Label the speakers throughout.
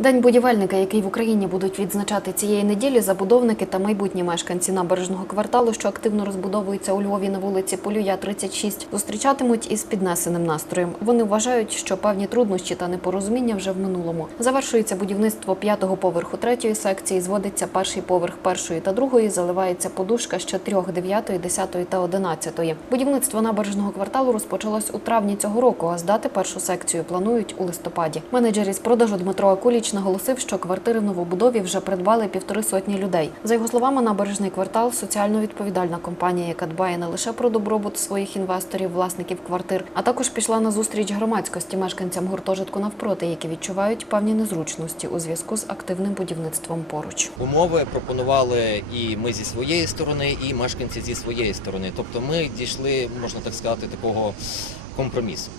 Speaker 1: День будівельника, який в Україні будуть відзначати цієї неділі, забудовники та майбутні мешканці набережного кварталу, що активно розбудовуються у Львові на вулиці Полюя 36, зустрічатимуть із піднесеним настроєм. Вони вважають, що певні труднощі та непорозуміння вже в минулому. Завершується будівництво п'ятого поверху третьої секції, зводиться перший поверх першої та другої, заливається подушка ще трьох дев'ятої, десятої та одинадцятої. Будівництво набережного кварталу розпочалось у травні цього року, а здати першу секцію планують у листопаді. Менеджер із продажу Дмитро Акуліч наголосив, що квартири в новобудові вже придбали півтори сотні людей. За його словами, набережний квартал соціально відповідальна компанія, яка дбає не лише про добробут своїх інвесторів, власників квартир, а також пішла на зустріч громадськості мешканцям гуртожитку навпроти, які відчувають певні незручності у зв'язку з активним будівництвом поруч.
Speaker 2: Умови пропонували і ми зі своєї сторони, і мешканці зі своєї сторони. Тобто ми дійшли, можна так сказати, такого компромісу.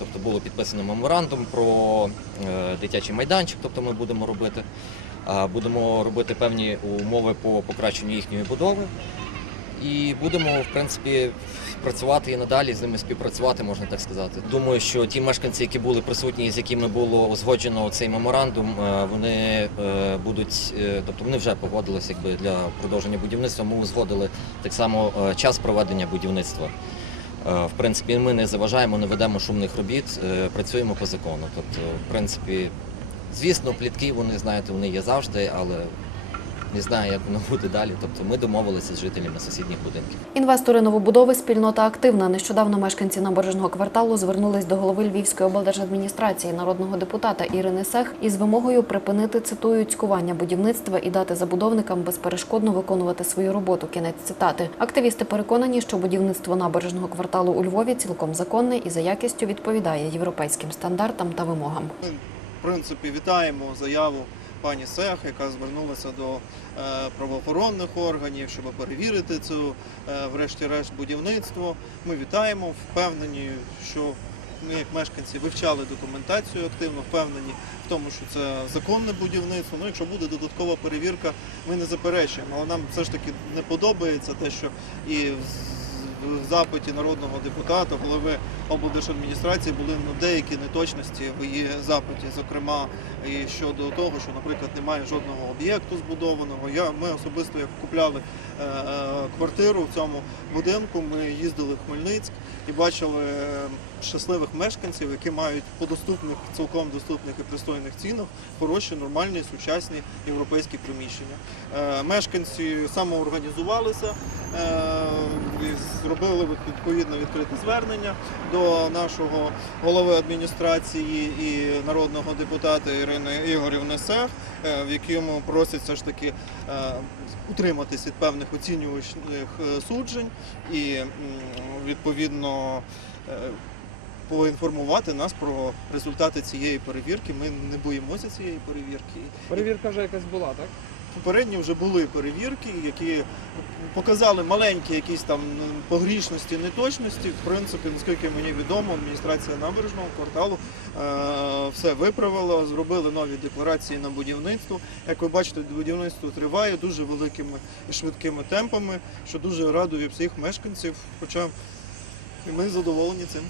Speaker 2: Тобто було підписано меморандум про е, дитячий майданчик, тобто ми будемо робити. Будемо робити певні умови по покращенню їхньої будови. І будемо, в принципі, працювати і надалі з ними співпрацювати, можна так сказати. Думаю, що ті мешканці, які були присутні, з якими було узгоджено цей меморандум, е, вони е, будуть, тобто вони вже погодилися якби для продовження будівництва. Ми узгодили так само час проведення будівництва. Е, В принципі, ми не заважаємо, не ведемо шумних робіт, е, працюємо по закону. Тобто, в принципі, звісно, плітки вони знаєте, вони є завжди, але не знаю, як воно буде далі. Тобто, ми домовилися з жителями сусідніх будинків.
Speaker 1: Інвестори новобудови спільнота активна. Нещодавно мешканці набережного кварталу звернулись до голови Львівської облдержадміністрації народного депутата Ірини Сех із вимогою припинити цитую цькування будівництва і дати забудовникам безперешкодно виконувати свою роботу. Кінець цитати. Активісти переконані, що будівництво набережного кварталу у Львові цілком законне і за якістю відповідає європейським стандартам та вимогам.
Speaker 3: Ми, в принципі, вітаємо заяву пані Сех, яка звернулася до е, правоохоронних органів, щоб перевірити цю, е, врешті-решт, будівництво. Ми вітаємо, впевнені, що ми, як мешканці, вивчали документацію активно, впевнені в тому, що це законне будівництво. Ну, якщо буде додаткова перевірка, ми не заперечуємо. Але нам все ж таки не подобається те, що і в запиті народного депутата, голови облдержадміністрації були ну, деякі неточності в її запиті, зокрема і щодо того, що, наприклад, немає жодного об'єкту збудованого. Я ми особисто як купляли е, е, квартиру в цьому будинку. Ми їздили в Хмельницьк і бачили е, щасливих мешканців, які мають по доступних, цілком доступних і пристойних цінах хороші, нормальні, сучасні європейські приміщення. Е, Мешканці самоорганізувалися, е, зробили відповідно відкрите звернення до нашого голови адміністрації і народного депутата Ірини Ігорівни Сех, е, в якому просять все ж таки е, утриматись від певних оцінювачних е, суджень і відповідно. Поінформувати нас про результати цієї перевірки. Ми не боїмося цієї перевірки.
Speaker 4: Перевірка вже якась була, так?
Speaker 3: Попередні вже були перевірки, які показали маленькі якісь там погрішності, неточності. В принципі, наскільки мені відомо, адміністрація набережного кварталу е, все виправила, зробили нові декларації на будівництво. Як ви бачите, будівництво триває дуже великими і швидкими темпами, що дуже радує всіх мешканців. Хоча ми задоволені цим.